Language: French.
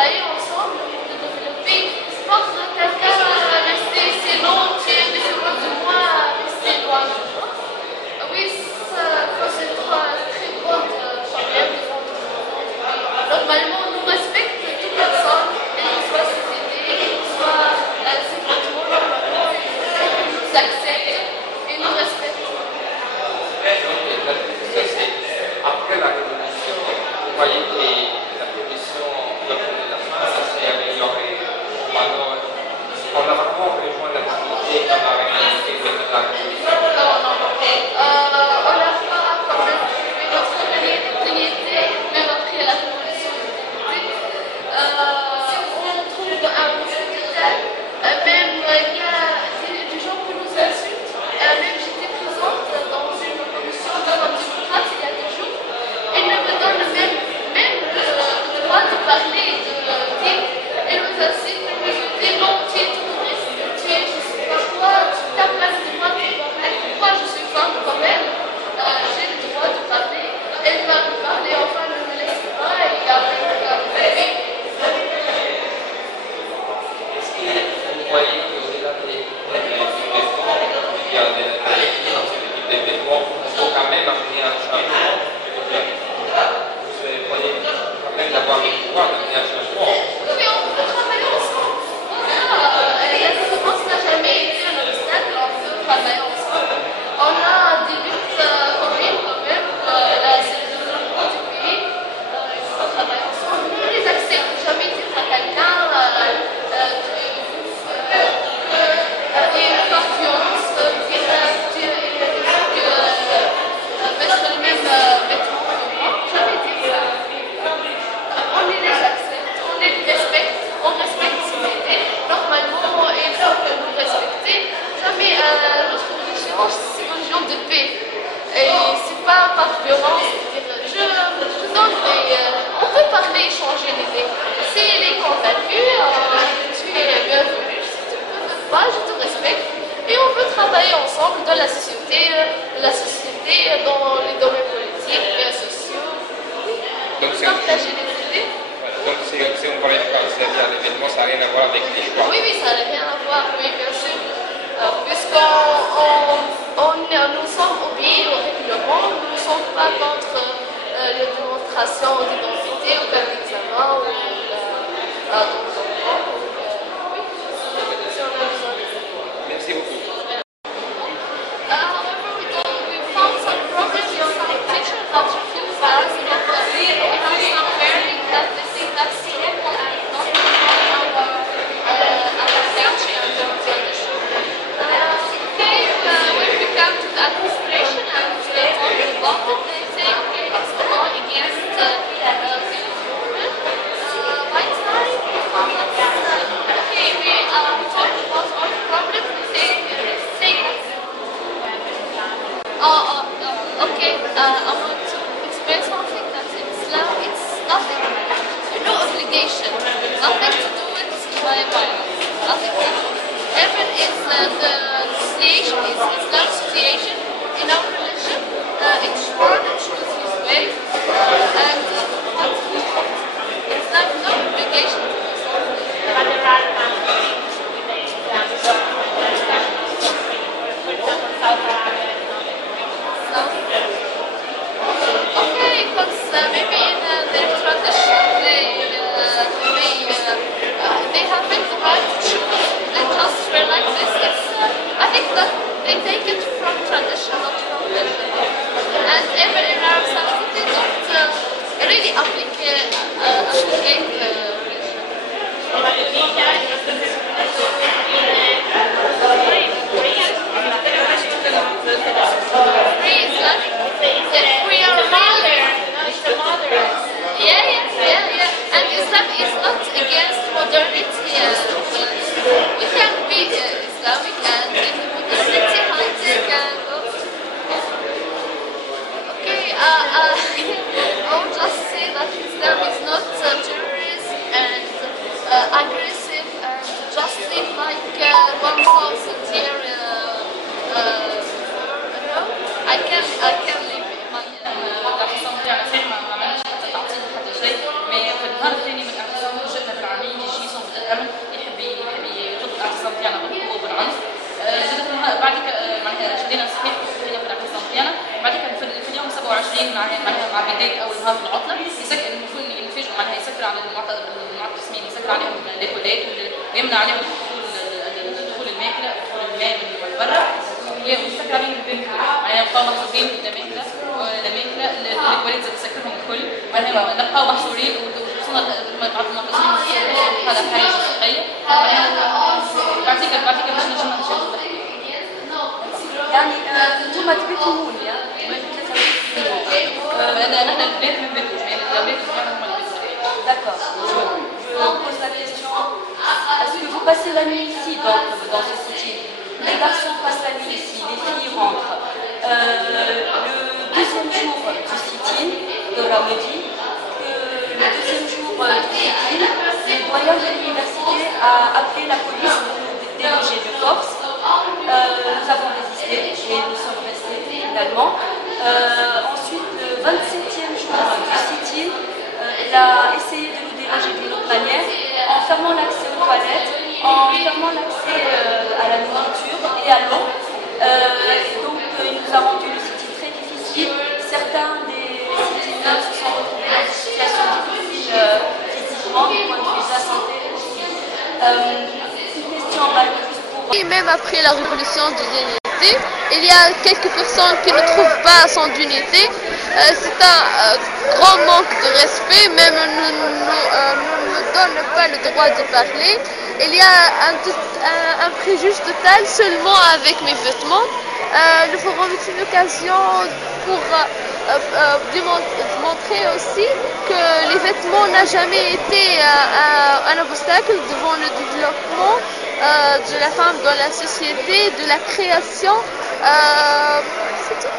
travailler ensemble, de développer. Pour quelqu'un rester si long, rester loin de moi, rester loin de moi. Oui, ça pose un très gros problème devant tout le monde. Normalement, on nous respecte toute personne, qu'elle soit société, qu'elle soit ses vêtements, normalement, ils nous acceptent et nous respectent. Ça, c'est après la révolution, vous voyez que la condition de la femme s'est améliorée. Alors, on a vraiment rejoint la dignité qu'on a réalisé de la révolution. Non, non, non. On n'a pas quand même trouvé notre dignité, même après la révolution. On trouve un hospital, même il y a des gens qui nous insultent. Même j'étais présente dans une commission de femmes démocrates il y a des jours. Ils me donnent même le droit de parler, de dire. Ils nous insultent, ils nous disent non, tu es terroriste, tu es je sais pas quoi, tu tapes la de moi, tu es parler. Pourquoi je suis femme quand même, j'ai le droit de parler. Elle va me parler, enfin ne me laisse pas et après Est-ce que vous voyez qu'au-delà des vêtements, il y a des vêtements, il faut quand même amener un changement. Vous voyez quand même d'avoir le pouvoir d'amener un changement. oui, on peut travailler ensemble. Voilà, la différence n'a jamais été un obstacle, on peut travailler ensemble. On a des luttes communes quand même, c'est le développement du pays, il faut travailler ensemble. Nous, on les accepte, jamais dire à quelqu'un et par violence, dire mettre le même vêtement que moi, jamais dire ça. On les accepte, on les respecte, on respecte ses idées. Normalement, il faut que nous respections. Jamais notre religion, c'est une religion de paix. Et c'est pas par violence. Je donne on peut parler, échanger l'idée. S'il est convaincu, tu es bienvenu. Si tu ne peux pas, je te respecte. Et on peut travailler ensemble dans la société, dans les domaines politiques, sociaux. Donc, Partager les idées. donc si on parlait de c'est-à-dire l'événement, ça n'a rien à voir avec les choix. Oui, oui, ça n'a rien à voir, oui, bien sûr. Nous sommes obéis au règlement, nous ne sommes pas contre les démonstrations d'identité ou d'un examen ou Merci beaucoup. However, we found some problems with some teachers that refuse us, but we have some learning that they think that's typical and not our culture and our tradition. When we come to the administration and talk about it, they say, okay, it's going against women. By time, okay, we talk about our problems, they say okay, I want to explain something that in Islam it's nothing, no obligation, nothing to do with my violence, nothing to do. Even if the situation is Islam situation in our religion, each one chooses his way, and Islam no obligation to do something. Okay, because maybe in their tradition they haven't the right to choose and just wear like this. I think that they take it from tradition, not from religion. And even in our society, they don't really applicate religion. Free Islamic. We are modern. Yeah. And Islam is not against modernity. We can be Islamic and modernity hunting and okay. I would just say that Islam is not terrorist and aggressive and just live like 1,000 years. I can live in my النهار الثاني من اعتصام الجد رسميين يسكر عليهم الديكولات ويمنع عليهم دخول الماكله دخول الماء من برا ويسكر عليهم البنك يعني يبقوا محصورين قدام الاماكله الديكولات تسكرهم الكل نبقاو محصورين وصلنا معتصمين هذا حاجه صحيه بعطيك باش نجم يعني انتم تبيتوا هون نحن البلاد من بيتوش يعني البلاد هم اللي بيتوش. D'accord. Je pose la question. Est-ce que vous passez la nuit ici dans ce sitting? Les garçons passent la nuit ici, les filles rentrent. Le deuxième jour du sitting de Ramadi, le deuxième jour du sitting, le doyen de l'université a appelé la police pour nous déloger de force. Nous avons résisté et nous sommes restés finalement. Ensuite, le 27e jour du sitting, il a essayé de nous déloger d'une autre manière en fermant l'accès aux toilettes, en fermant l'accès à la nourriture et à l'eau. Et donc, il nous a rendu le sitting très difficile. Certains des sittingers se sont retrouvés dans une situation difficile physiquement, du point de vue de la santé aussi. Une question juste pour... Et même après la révolution de l'unité, il y a quelques personnes qui ne trouvent pas son unité. C'est un grand manque de respect, même ne nous donne pas le droit de parler. Il y a un préjudice total seulement avec mes vêtements. Nous ferons une occasion pour montrer aussi que les vêtements n'ont jamais été un obstacle devant le développement de la femme dans la société, de la création. C'est tout.